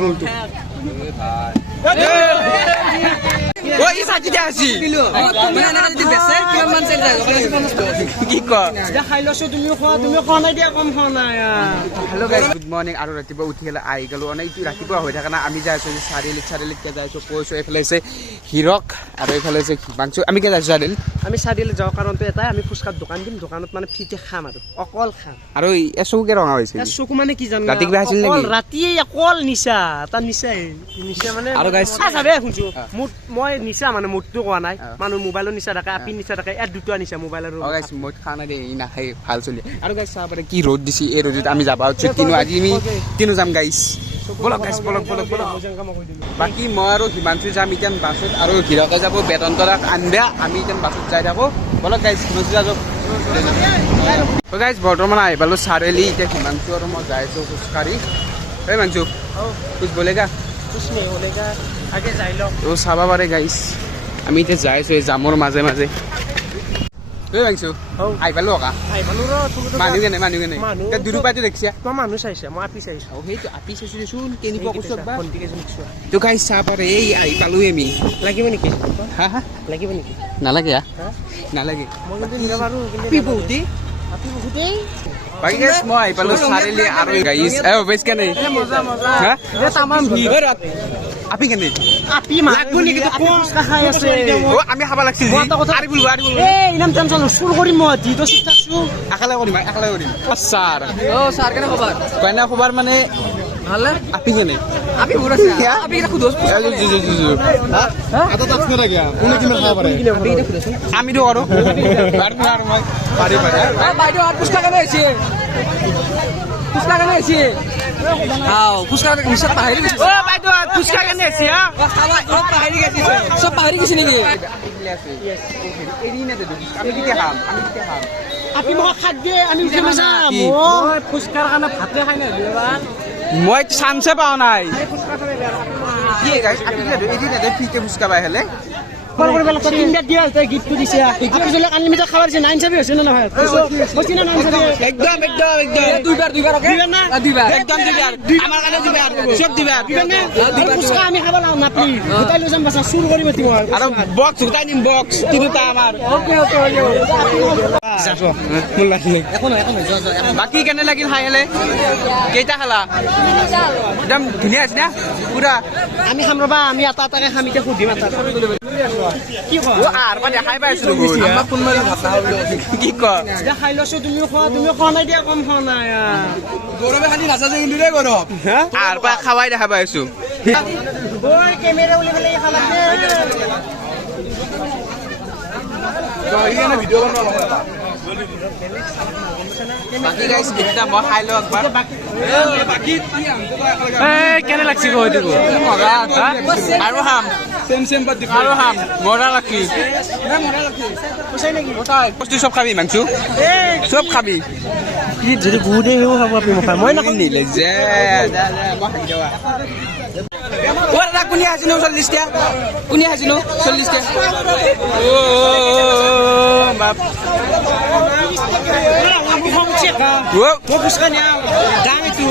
ৰোলটো ওই সাজি দে আসি মানে না যদি বেসে কিমান মান চেল যায় কি ক যা খাই লছো তুমি খোৱা নাই দিয়া কম খোৱা নাই হেল্ল' গাইস গুড মৰ্নিং আৰু ৰাতিপুৱা উঠি হেলা আহি গলো অনেক ৰাতিপুৱা হৈ থকা না আমি যাই আছো চাৰিআলিত কে যাইছো কৈছো এইফালে আছে হিৰক আৰু এইফালে আছে বাংচু আমি কে যাইছো আমি চাৰিআলি যাওঁ কাৰণটো এটাই আমি ফুচকাৰ দোকান দিম দোকানত মানে ফ্ৰীতে খাম আৰু অকল খাম আৰু এচুকে ৰঙা হৈছে এচুক মানে কি জানো ৰাতি কিবা আছিল নেকি ৰাতি অকল নিচা তাৰ নিচা মানে আৰু গাইস চাবে শুনছো মই নিচা মানে মুডটো কোৱা নাই মানুহ মোবাইলৰ নিচা থাকে আপি নিচা থাকে এত দুটা নিচা মোবাইলৰ গাইস মই খানা দে না খাই ভাল চলি আৰু গাইস চাহ পাৰে কি ৰ'দ দিছি এই ৰ'দত আমি যাবা উচিত কিনো আজি আমি কিনো যাম গাইস বলক গাইস বলক বাকি মই আৰু হিমাংশু যাম ইতেন বাছত আৰু হিৰকে যাব বেতনতৰাক আনবা আমি ইতেন বাছত যাই থাকো বলক গাইস হিমাংশু যাব তো গাইস বৰ্তমান আহি পালো চাৰিআলি এতিয়া হিমাংশু আৰু মই যাই আছো খোজকাঢ়ি এই হিমাংশু কুছ বলেগা कुछ नहीं होगा आगे যাই ল তো চাবা পাৰে গাইস আমি এতিয়া যাই আছো এই জামৰ মাজে মাজে এই ভাংছো আই পালো কা আই পালো ৰ মানুহ কেনে তে দুৰু পাইতো দেখিছা মই মানুহ চাইছে মই আপি চাইছো ও হেইটো আপি চাইছো দেচোন কেনি পকছক বা কোনটি কেজন কিছু তো গাইস চাবা পাৰে এই আই পালো আমি লাগিব নেকি হা লাগিব নেকি নালাগে নালাগে মই কিন্তু নিৰা পাৰো কিন্তু আপি বহুতেই বাকি গাইস মই আই পালো চাৰিআলি আৰু গাইস এ বেছ কেনে মজা হা এ তামাম ভিৰ আপি কেনে আপি লাগবো নেকি তো ফুচকা খাই আছে ও আমি খাবা লাগছিল আৰি বলবো এ ইনাম টেনচন স্কুল কৰি মই দিটো শিকাছো আকলে কৰিম স্যাৰ ও স্যাৰ কেনে খবৰ কয়না খবৰ মানে ভালে আপি কেনে আপি বুঢ়া আছে আপি কেনে খুদছ আটা তাছ না গয়া কোনে কিমান খাব পারে আপি কেনে খুদছ আমি তো আৰু পাৰি বাইদেউ আৰ ফুচকা কেনে আছে ফুচকা কেনে আছে আও ফুচকা মিছা পাহৰি গৈছে ও বাইদেউ ফুচকা কেনে আছে হা খালা পাহৰি গৈছে সব পাহৰি গৈছে নেকি আপি মোক খাদ দিয়ে আমি উঠিম যাম মই ফুচকাৰ কাৰণে ভাতে খাই নাই এবাৰ মই চান্সে পাও নাই কি গাইস আপি এদিন এদিন ফ্ৰিতে ফুচকা পাই হেলে কল কৰিব লাগে তিনটা দিয়া হৈছে গিফ্টটো দিছে আপি জলে আনলিমিটেড খাবার আছে 9 চাবি হৈছে না নহয় কৈছি না 9 চাবি একদম দুইবাৰ ওকে না দুইবাৰ একদম দুইবাৰ আমাৰ কাৰণে দুইবাৰ সব দুইবাৰ ফুচকা আমি খাব লাগ না প্লিজ গোটাই লৈ যাম বাছা চুৰ কৰি মাতিব আৰু বক্স গোটাই নিম বক্স তিনিটা আমাৰ ওকে মোৰ লাগিলে এখন বাকি কেনে লাগিল খাই হেলে কেইটা খালা একদম ধুনীয়া আছে না পুৰা আমি খাম ৰবা আমি এটা এটাকে খাম এতিয়া সুধিম এটা কি কয় ও আর মানে খাই পাইছো আমাৰ কোন মাৰি ভাত খাবলৈ কি ক যা খাই লছো তুমি খোৱা নাই দিয়া কম খোৱা নাই গৰমে খালি নাচা যে কিন্তু ৰে গৰম আর পা খাওয়াই দেখা পাইছো ওই ক্যামেরা উলি ফেলে খালা তো এইখানে ভিডিও বনাবা বাকি গাইস এটা মই খাই লো একবার বাকি এ কেনে লাগছি গো দিগো মজা আৰু হাম সেম বাদ দি আৰু হাম মজা লাগছি না মজা লাগছি পছাই নেকি ওটাই বস্তু সব খাবি মাংসু সব খাবি কি যদি গুদে হেও খাব আপনি মুখাই মই নাখাম নিলে যে মই খাই দেৱা ওরা কোনি হাসিনো 40 টা কোনি হাসিনো 40 টা ও বাপ আমি খাম চেকা ও মই ফুচকা নিয়া দাম এটো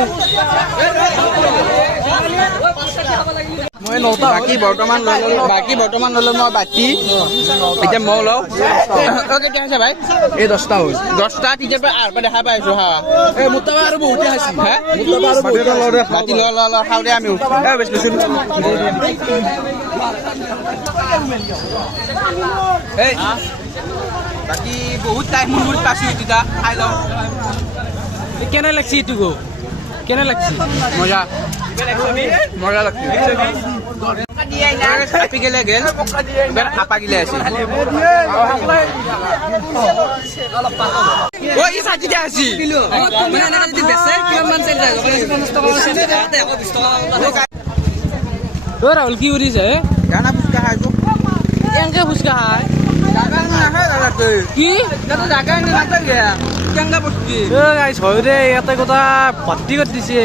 মই নটা বাকি বৰ্তমান ললো মই বাকি এতিয়া মই লও ওকে কি আছে ভাই এই 10টা হ'ল 10টা তিতে আর পা দেখা পাইছো হা এই মুতাবা আৰু বহুতে আছে হ্যাঁ মুতাবা আৰু বহুতে বাকি ল খাও দে আমি বেশ বেশ এই বাকি বহুত টাইম মুর পাছি দিদা খাই লও কেনে লাগছি এটো গো কেনে লাগছি মজা লাগছে আপি গেলে গেল এবার আপা গিলে আছে ও এই সাজি দে আসি মানে না যদি বেসে কিমান মান চেল যায় 50 টাকা চেল যায় তাতে 20 টাকা ও রাহুল কি উড়ি যায় গানা ফুচকা খাইছো কেনকে ফুচকা খায় জাগা না খায় দাদা কি কত জাগা না লাগা গয়া কেনকা বসছি এ গাইস হয় রে এতে কথা ভর্তি করে দিছে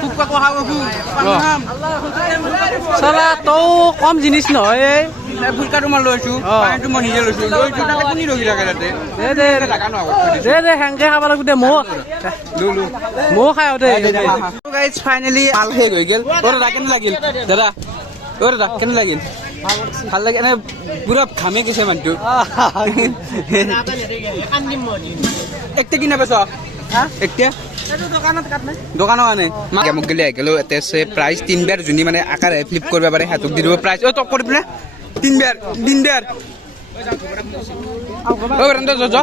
ফুচকা খাও সালা তো কম জিনিস নহয় ফুলকা তোমাৰ লৈছো পানীটো মই নিজে লৈছো লৈছো তাতে কোনি ৰখি থাকে তাতে লাগা নহয় দে হেংকে খাব লাগিব দে ময়ো ময়ো খাই দে গাইজ ফাইনেলি মাল শেষ হৈ গ'ল দাদা কেনে লাগিল দাদা দাদা কেনে লাগিল ভাল লাগে এনে পুৰা ঘামে গৈছে মানুহটো একটা কিনা পাইছ একটা দোকানো আনে মোক গেলি আহি গ'লো ইয়াতে আছে প্ৰাইজ 3 বাৰ যোনে মানে আকাৰ ফ্লিপ কৰিব পাৰে হাতক দি দিব প্ৰাইজ তক কৰি পিনে 3 বাৰ দিন দেৰ ৰন্ধা যা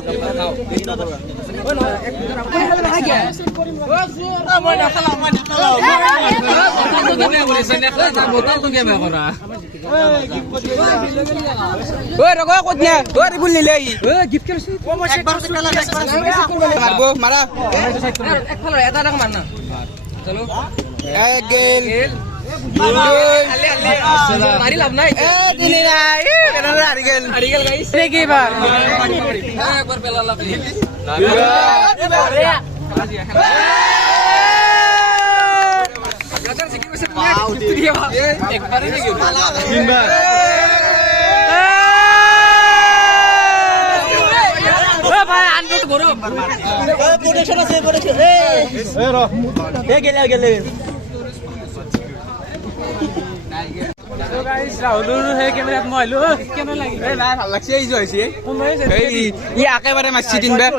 মাৰা মাৰি লাভ নাই একেবাৰে মাৰছি 3 বাৰ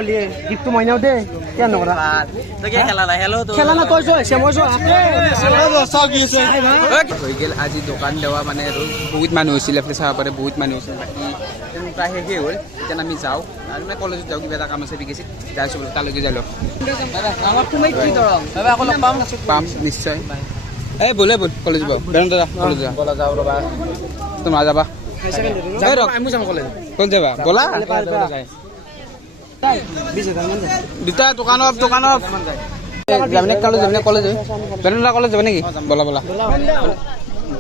গিফ্টটো মই নাও দে কেন নকৰা খেলা না তই হৈছে মই হৈ গ'ল আজি দোকান দেৱা মানে আৰু বহুত মানুহ হৈছিলে চাব পাৰে বহুত মানুহ হৈছিল বাকী প্ৰায় শেষেই হ'ল এতিয়া আমি যাওঁ আৰু মানে কলেজত যাওঁ কিবা এটা কাম আছে বিকেছি যাইছোঁ বোলো তালৈকে যাই লওঁ পাম নিশ্চয় এই বলে বল কলেজ যাওঁ বেৰন দাদা কলেজ যাওঁ তোমাৰ যাবা ক'ত যাবা বলা দুটা দোকানত যাবনে কলেজ বেৰন দাদা কলেজ যাবা নেকি বলা বলা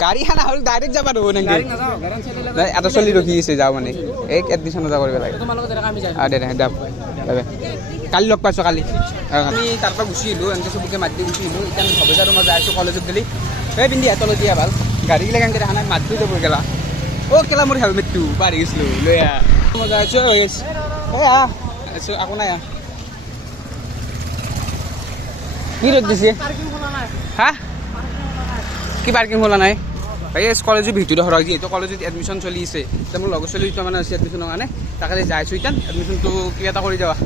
গাড়ী খানা হ'ল ডাইৰেক্ট যাবা দেব নেকি এটা চলি ৰখি আছে যাওঁ মানে এক এডমিশ্যন এটা কৰিব লাগে দে কালি লগ পাইছোঁ কালি আমি তাৰ পৰা গুচি আহিলোঁ এনেকৈ চবকে মাতি গুচি আহিলোঁ এতিয়া আমি ভাবিছোঁ আৰু মই যাই আছোঁ কলেজত গ'লি এই পিন্ধি তলত দিয়া ভাল গাড়ীগিলাক এনেকৈ দেখা নাই মাতটো যাব গেলা কেলা মোৰ হেলমেটটো পাহৰি গৈছিলোঁ লৈ আহ মই যাই আছোঁ আকৌ নাই কি ৰ'দ দিছে হা কি পাৰ্কিং খোলা নাই এই কলেজৰ ভিতৰত সৰক যিহেতু কলেজত এডমিশ্যন চলি আছে এতিয়া মোৰ লগৰ ছোৱালী দুটা মানে আছে এডমিশ্যনৰ কাৰণে তাকে যাই আছোঁ এতিয়া এডমিশ্যনটো কিবা এটা কৰি যাবা